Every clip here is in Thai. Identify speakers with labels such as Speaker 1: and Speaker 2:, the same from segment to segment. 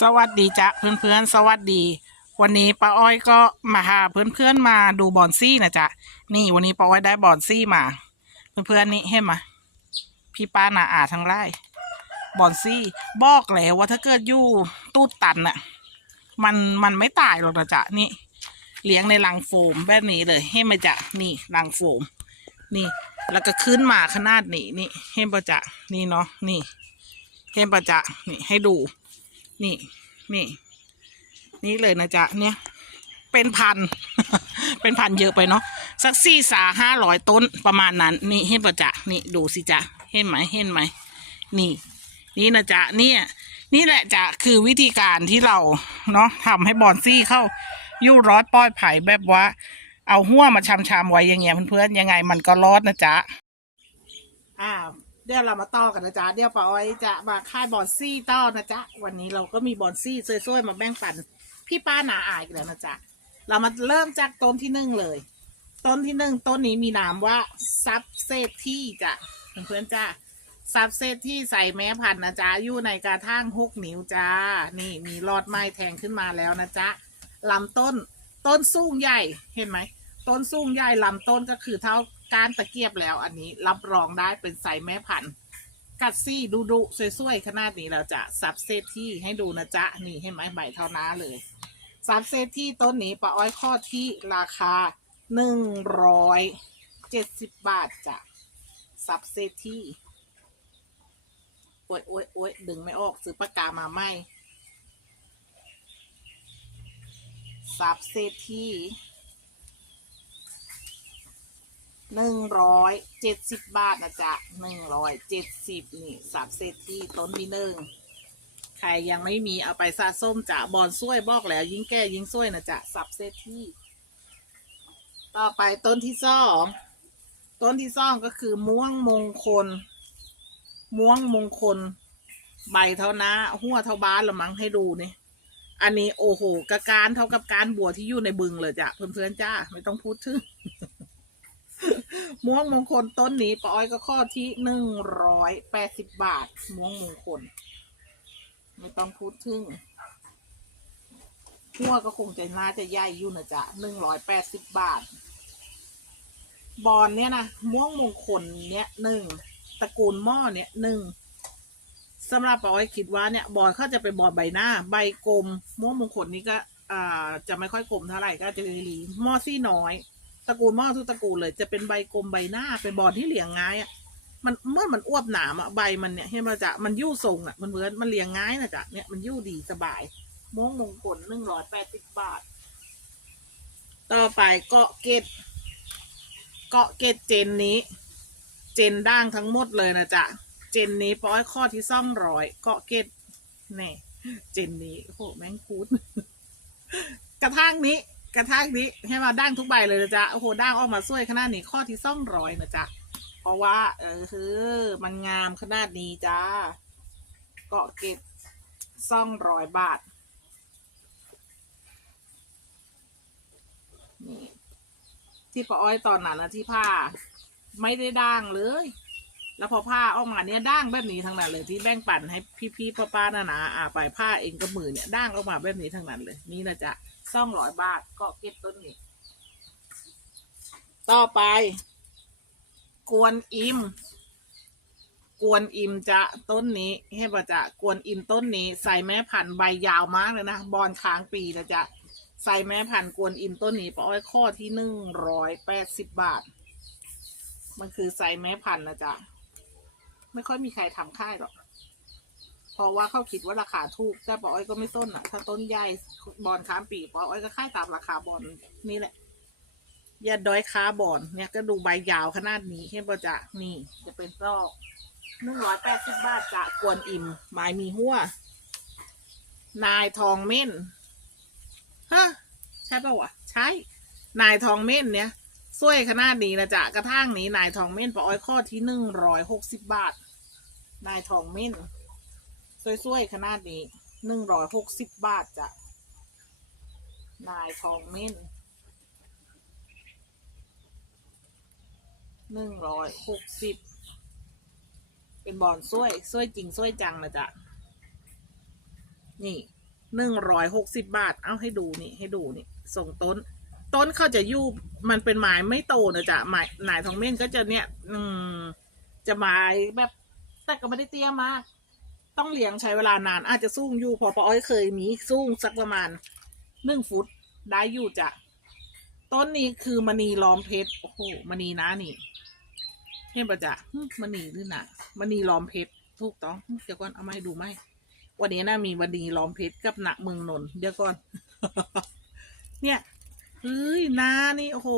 Speaker 1: สวัสดีจ้ะเพื่อนๆ สวัสดี วันนี้ป้าอ้อยก็มาหาเพื่อนๆมาดูบอนซี่นะจ๊ะนี่วันนี้ป้าอ้อยได้บอนซี่มา เพื่อนๆนี่เห็นไหมพี่ป้านาอาทั้งไร่บอนซี่บอกแล้วว่าถ้าเกิดอยู่ตู้ตันน่ะ มันมันไม่ตายหรอกนะจ๊ะนี่ เลี้ยงในรังโฟมแบบนี้เลยเห็นไหมจ๊ะนี่รังโฟม นี่ แล้วก็ขึ้นมาขนาดนี้นี่เห็นปะจ๊ะนี่เนาะนี่เห็นปะจ๊ะนี่ให้ดู นี่ นี่ นี่เลยนะจ๊ะ เนี่ย เป็นพัน เป็นพันเยอะไปเนาะ สักสี่สาห้าร้อยต้นประมาณนั้น นี่เห็นปะจ๊ะ นี่ดูสิจ๊ะ เห็นไหมเห็นไหม นี่ นี่นะจ๊ะ เนี่ย นี่แหละจ๊ะ คือวิธีการที่เรา เนาะทำให้บอนซี่เข้ายู่รอดป้อยไผ่แบบว่า เอาหัวมาชำชามๆไว้อย่างเงี้ยเพื่อนๆยังไงมันก็รอดนะจ๊ะอ่า เดี๋ยวเรามาต่อกันนะจ๊ะเดี๋ยวป้าอ้อยจะมาค่ายบอนซี่ต่อนะจ๊ะวันนี้เราก็มีบอนซี่สวยๆมาแบ่งปัน พี่ป้าหนาอายกันแล้วนะจ๊ะเรามาเริ่มจากต้นที่หนึ่งเลย ต้นที่หนึ่งต้นนี้มีนามว่าซับเซที่จ้ะเพื่อนๆจ้าซับเซที่ใส่แม้พันธุ์นะจ๊ะอยู่ในกระทั่งหกนิ้วจ้า นี่มีรอดไม้แทงขึ้นมาแล้วนะจ๊ะลำต้นต้นสูงใหญ่เห็นไหมต้นสูงใหญ่ลำต้นก็คือเท่า การตะเกียบแล้วอันนี้รับรองได้เป็นใส่แม่พันธุ์กัดซี่ดูดุสวยๆขนาดนี้เราจะซับเซตที่ให้ดูนะจ๊ะนี่เห็นไหมใบเท่าน้าเลยซับเซตที่ต้นนี้ปะอ้อยข้อที่ราคาหนึ่งร้อยเจ็ดสิบบาทจ้ะซับเซตที่โอ้ยโอ้ยโอ้ยดึงไม่ออกซื้อปากกามาไม่ซับเซตที่ หนึ่งร้อยเจ็ดสิบบาทนะจ๊ะหนึ่งร้อยเจ็ดสิบนี่ซับเซตที่ต้นที่หนึ่งใครยังไม่มีเอาไปสะส้มจะบอลซ้วยบอกแล้ว ยิ่งแก้ยิ่งซ้วยนะจ๊ะสับเซตที่ ต่อไปต้นที่สองต้นที่สองก็คือม่วงมงคล ม่วงมงคล ใบเท่านะหัวเท่าบ้านละมั้งให้ดูนี่อันนี้โอ้โหกระการเท่ากับการบัวที่อยู่ในบึงเลยจ้ะเพื่อนๆจ้าไม่ต้องพูดถึง ม่วงมงคลต้นนี้ปาอ้อยก็ข้อที่หนึ่งร้อยแปดสิบบาท ม่วงมงคล ไม่ต้องพูดถึงหัวก็คงจะน่าจะใหญ่อยู่นะจ๊ะหนึ่งร้อยแปดสิบบาท บอลเนี่ยนะม่วงมงคลเนี่ยหนึ่งตระกูลหม้อเนี่ยหนึ่งสำหรับปอยคิดว่าเนี่ยบอลเขาจะเป็นบอลใบหน้า ใบกลมม่วงมงคลนี่ก็ อ่าจะไม่ค่อยกลมเท่าไหร่ก็จะลีหม้อซี่น้อย ตระกูลหม้อทุกตระกูลเลย จะเป็นใบกลมใบหน้าเป็นบอลที่เหลียงง่ายอะมันเมื่อมันอ้วบหนามอะใบมันเนี่ยเห็นไหมจ๊ะมันยู่ทรงอะมันเหมือนมันเรียงง่ายนะจ๊ะเนี่ยมันยู่ดีสบายมงมงคลหนึ่งร้อยแปดสิบบาท ต่อไปเกาะเกตเกาะเกตเจนนี้ เจนด่างทั้งหมดเลยนะจ๊ะเจนนี้ป้อยข้อที่ซ่องร้อยเกาะเกตเนี่เจนนี้โอ้โหแมงคูดกระทั่งนี้ กระทั่งนี้ให้มาด่างทุกใบเลยนะจ๊ะ โอ้โหด่างออกมาสวยขนาดนี้ข้อที่ซ่องร้อยนะจ๊ะ เพราะว่า เออคือมันงามขนาดนี้จ้า เกาะเก็บซ่องร้อยบาท นี่ ที่ป้าอ้อยตอนนั้นนะที่ผ้า ไม่ได้ด่างเลย แล้วพอผ้าออกมาเนี่ยด่างแบบนี้ทั้งนั้นเลยที่แบ่งปั่นให้พี่ๆป้าๆนานาอ่าไปผ้าเองกับมือเนี่ยด่างออกมาแบบนี้ทั้งนั้นเลย นี่นะจ๊ะ ซ่องร้อยบาทเกาะเก็บต้นนี้ ต่อไป กวนอิม กวนอิมจะต้นนี้ให้ป่ะจะกวนอิมต้นนี้ ใส่แม่พันธุ์ใบยาวมากเลยนะบอนค้างปีนะจ๊ะใส่แม่พันธุ์กวนอิมต้นนี้ป้าอ้อยข้อที่หนึ่งร้อยแปดสิบบาท มันคือใส่แม่พันธุ์นะจ๊ะไม่ค่อยมีใครทำค่ายหรอก เพราะว่าเขาคิดว่าราคาถูก แต่ป้าอ้อยก็ไม่ส้นอะ ถ้าต้นใหญ่บอนค้างปีป้าอ้อยก็ค่ายตามราคาบอนนี่แหละ อย่าด้อยค้าบอนเนี่ยก็ดูใบยาวขนาดนี้เห็นป่ะจ๊ะนี่ จะเป็นซอกหนึ่งร้อยแปดสิบบาทจะกวนอิ่มไม้มีหัว นายทองเม่นฮะใช่ป่าวะใช่ นายทองเม่นเนี่ยสวยขนาดนี้นะจ๊ะกระทั่งนี้นายทองเม่นปออ้อยข้อที่หนึ่งร้อยหกสิบบาท นายทองเม่น สวยๆขนาดนี้หนึ่งร้อยหกสิบบาทจ้ะนายทองเม่นหนึ่งร้อยหกสิบเป็นบอลซ้วยซ้วยจริงซ้วยจังนะจ๊ะนี่หนึ่งร้อยหกสิบบาท เอาให้ดูนี่ให้ดูนี่ ส่งต้น ต้นเขาจะยุบมันเป็นไม้ไม่โตนะจ๊ะไม้หนายทองเม่นก็จะเนี่ย อืม จะไม้แบบ แต่ก็ไม่ได้เตี้ยมาก ต้องเลี้ยงใช้เวลานานอาจจะสูงอยู่พอปาอ้อยเคยมีสูงสักประมาณหนึ่งฟุตได้อยู่จ้ะต้นนี้คือมณีล้อมเพชรโอ้โหมณีนะนี่เห็นปะจ๊ะมณีหรือหนะมณีล้อมเพชรถูกต้องเดี๋ยวก่อนเอามาให้ดูไหมวันนี้นะมีมณีล้อมเพชรกับหนักเมืองนนท์เดี๋ยวก่อน เนี่ยเฮ้ยนานี่โอ้โห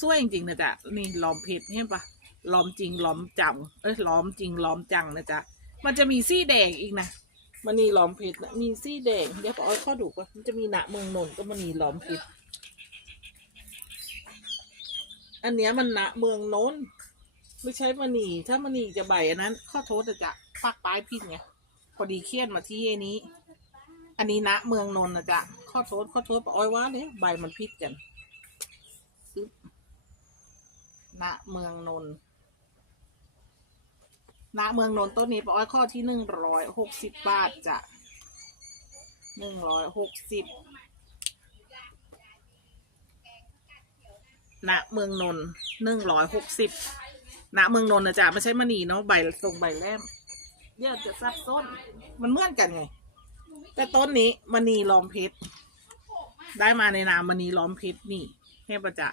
Speaker 1: สวยจริงๆนะจ๊ะนี่ล้อมเพชรเห็นปะล้อมจริงล้อมจังเอ้ยล้อมจริงล้อมจังนะจ๊ะ มันจะมีซี่แดงอีกนะมันนีล้อมเพชรนะมีซี่แดงเดี๋ยวปออ้อยข้อดูก่อนมันจะมีหนะเมืองนนท์ก็มันนีล้อมเพชรอันเนี้ยมันหนะเมืองนนท์ไม่ใช่มันนีถ้ามันนีจะใบอันนั้น ข้อโทษจะภาคปลายผิดไงพอดีเครียดมาที่ไอ้นี้ อันนี้นะเมืองนนท์นะจ๊ะข้อโทษข้อโทษปออ้อยว่าเนี่ยใบมันผิดกันซึบณเมืองนนท์ ณเมืองนนท์ต้นนี้ปออ้อยข้อที่หนึ่งร้อยหกสิบบาทจ้ะหนึ่งร้อยหกสิบณเมืองนนท์หนึ่งร้อยหกสิบณเมืองนนท์นะจ๊ะไม่ใช่มณีเนาะใบทรงใบแรมเดี๋ยจะซับซ้อนมันเหมือนกันไง แต่ต้นนี้มณีล้อมเพชรได้มาในนามมณีล้อมเพชรนี่เห็นปะจ๊ะ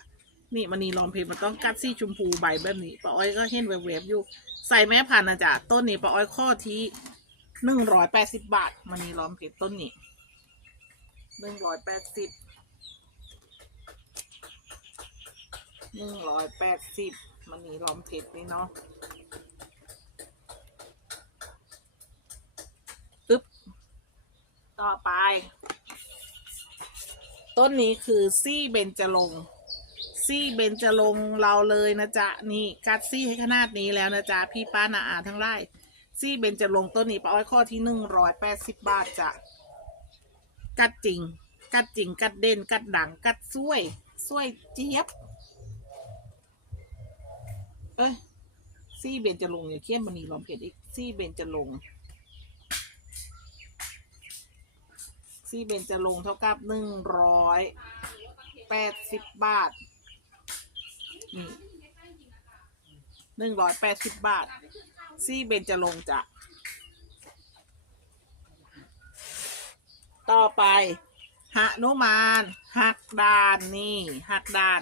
Speaker 1: นี่มณีล้อมเพชรมันต้องกัดซี่ชมพูใบแบบนี้ปออ้อยก็เห็นแวบๆอยู่ ใส่แม่พันธุ์นะจ๊ะต้นนี้ปลาอ้อยข้อที่หนึ่งร้อยแปดสิบบาท มันนี่ล้อมเพชรต้นนี้หนึ่งร้อยแปดสิบหนึ่งร้อยแปดสิบมันนี่ล้อมเพชรนี่เนาะปึ๊บต่อไป ต้นนี้คือซี่เบญจรงค์ ซี่เบนจะลงเราเลยนะจ๊ะนี่กัดซี่ให้ขนาดนี้แล้วนะจ๊ะพี่ป้านาอาทั้งไร่ซี่เบนจะลงต้นนี้ป้าอ้อยข้อที่หนึ่งร้อยแปดสิบบาทจ้ะกัดจริง กัดจริง กัดเด่นกัดดัง กัดสวยสวยเจี๊ยบ เอ้ยซี่เบนจะลงอย่าเคี่ยนมันนีลอมเพจอีกซี่เบนจะลงซี่เบนจะลงเท่ากับหนึ่งร้อยแปดสิบบาท นี่หนึ่งร้อยแปดสิบบาท ซี่เบนจะลงจ้ะ ต่อไปหนุมานหักดานนี่หักดาน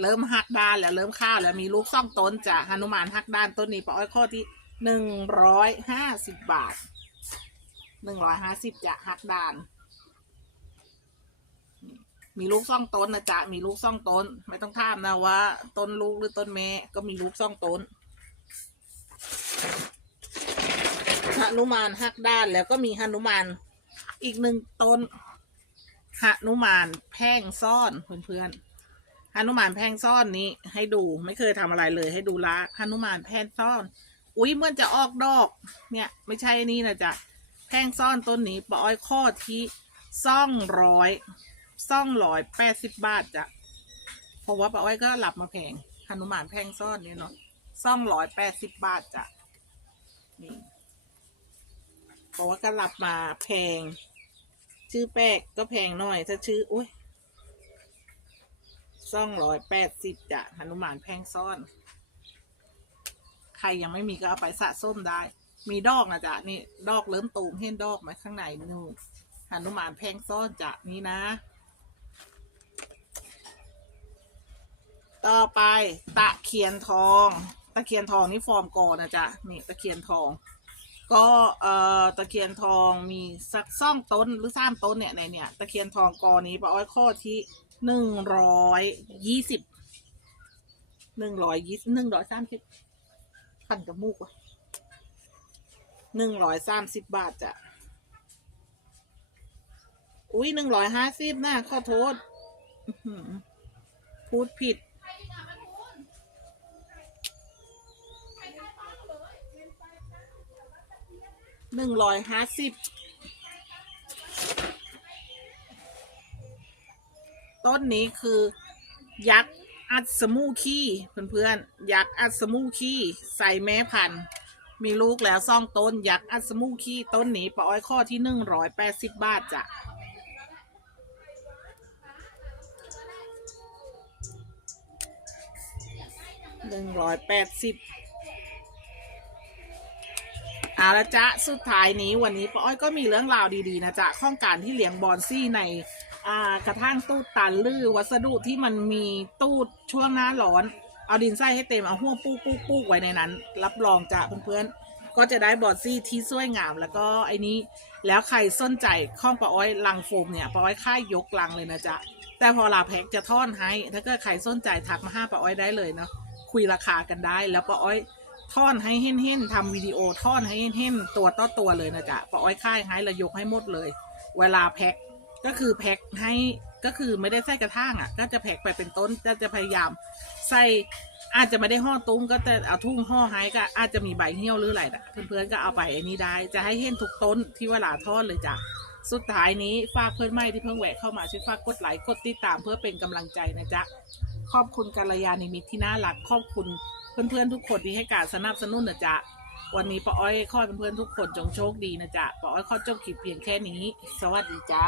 Speaker 1: เริ่มหักดานแล้วเริ่มข้าวแล้วมีลูกซ่องต้นจ้ะหนุมานหักดานต้นนี้ปออ้อยข้อที่หนึ่งร้อยห้าสิบบาทหนึ่งร้อยห้าสิบจ้ะหักดาน มีลูกซ่องต้นนะจ๊ะ มีลูกซ่องต้น ไม่ต้องถามนะว่า ต้นลูกหรือต้นแม่ ก็มีลูกซ่องต้นหนุมานหักด้านแล้วก็มีหนุมาน อีกหนึ่งต้นหนุมานแพร่งซ่อนเพื่อนๆหนุมานแพร่งซ่อนนี้ ให้ดูไม่เคยทำอะไรเลย ให้ดูละหนุมานแพร่งซ่อน อุ้ยเมื่อจะออกดอก เนี่ย ไม่ใช่นี่นะจ๊ะแพร่งซ่อนต้นนี้ปออ้อยข้อที่ซ่องร้อย ซ่องร้อยแปดสิบบาทจ้ะเพราะว่าป้าอ้อยก็หลับมาแพงหนุมานแพงซ่อนเนี่ยเนาะซ่องร้อยแปดสิบบาทจ้ะนี่เพราะว่าก็หลับมาแพง ชื่อแป๊กก็แพงหน่อย ถ้าชื่ออุ้ยซ่องร้อยแปดสิบจ้ะหนุมานแพงซ่อน ใครยังไม่มีก็เอาไปสะส้มได้ มีดอกนะจ๊ะนี่ดอกเริ่มตูมเห็นดอกไหมข้างในนู่นหนุมานแพงซ่อนจ้ะนี่นะ ต่อไปตะเคียนทอง ตะเคียนทองนี่ฟอร์มกอนะจ๊ะนี่ตะเคียนทอง ก็เอ่อตะเคียนทองมีสักซ่องต้นหรือสามต้นเนี่ยในเนี่ยตะเคียนทองกอนี้ป้าอ้อยข้อที่หนึ่งร้อยยี่สิบหนึ่งร้อยยี่หนึ่งร้อยสามสิบขันจมูกวะหนึ่งร้อยสามสิบบาทจ้ะอุ้ยหนึ่งร้อยห้าสิบนะขอโทษพูดผิด หนึ่งร้อยห้าสิบต้นนี้คือยักษ์อัดสมูคี้เพื่อนเพื่อนยักษ์อัดสมูคี้ใส่แม่พันมีลูกแล้วซ่องต้นยักษ์อัดสมูคี้ต้นนี้ปะอ้อยข้อที่หนึ่งร้อยแปดสิบบาทจ้ะหนึ่งร้อยแปดสิบ เอาละจ๊ะสุดท้ายนี้วันนี้ป้าอ้อยก็มีเรื่องราวดีๆนะจ๊ะข้องการที่เลี้ยงบอนซี่ในอ่ากระทั่งตู้ตันหรือวัสดุที่มันมีตู้ช่วงหน้าร้อน เอาดินใส่ให้เต็มเอาหัวงปูปูปูไว้ในนั้น รับรองจ้ะเพื่อนๆก็จะได้บอดซี่ที่สวยงาม แล้วก็ไอ้นี้แล้วใครสนใจข้องป้าอ้อยลังโฟมเนี่ยป้าอ้อยค่ายยกลังเลยนะจ๊ะแต่พอลาแพ็กจะท่อนให้ ถ้าเกิดใครสนใจทักมาห้าป้าอ้อยได้เลยเนาะคุยราคากันได้แล้วป้าอ้อย ท่อนให้เห็นเห็นๆทำวิดีโอท่อนให้เห็นเห็นๆตัวต่อตัวเลยนะจ๊ะป้าอ้อยค่ายให้และยกให้หมดเลย เวลาแพ็คก็คือแพ็คให้ก็คือไม่ได้ใส่กระท่างอะ ก็จะแพ็คไปเป็นต้นก็จะพยายาม ใส่อาจจะไม่ได้ห่อตุ้มก็แต่เอาทุ่งห่อให้ก็อาจจะมีใบเหี่ยวหรืออะไรนะเพื่อนๆก็เอาไปอันนี้ได้ จะให้เห็นทุกต้นที่เวลาทอดเลยจ้ะสุดท้ายนี้ฝากเพื่อนใหม่ที่เพิ่งแหวะเข้ามาช่วยฝากกดไลค์กดติดตามเพื่อเป็นกำลังใจนะจ๊ะ ขอบคุณกัลยาณิมิตที่น่ารักขอบคุณเพื่อนๆทุกคนที่ให้การสนับสนุนนะจ๊ะวันนี้ป้าอ้อยขอเพื่อนๆทุกคนจงโชคดีนะจ๊ะป้าอ้อยขอจบคลิปเพียงแค่นี้ สวัสดีจ้า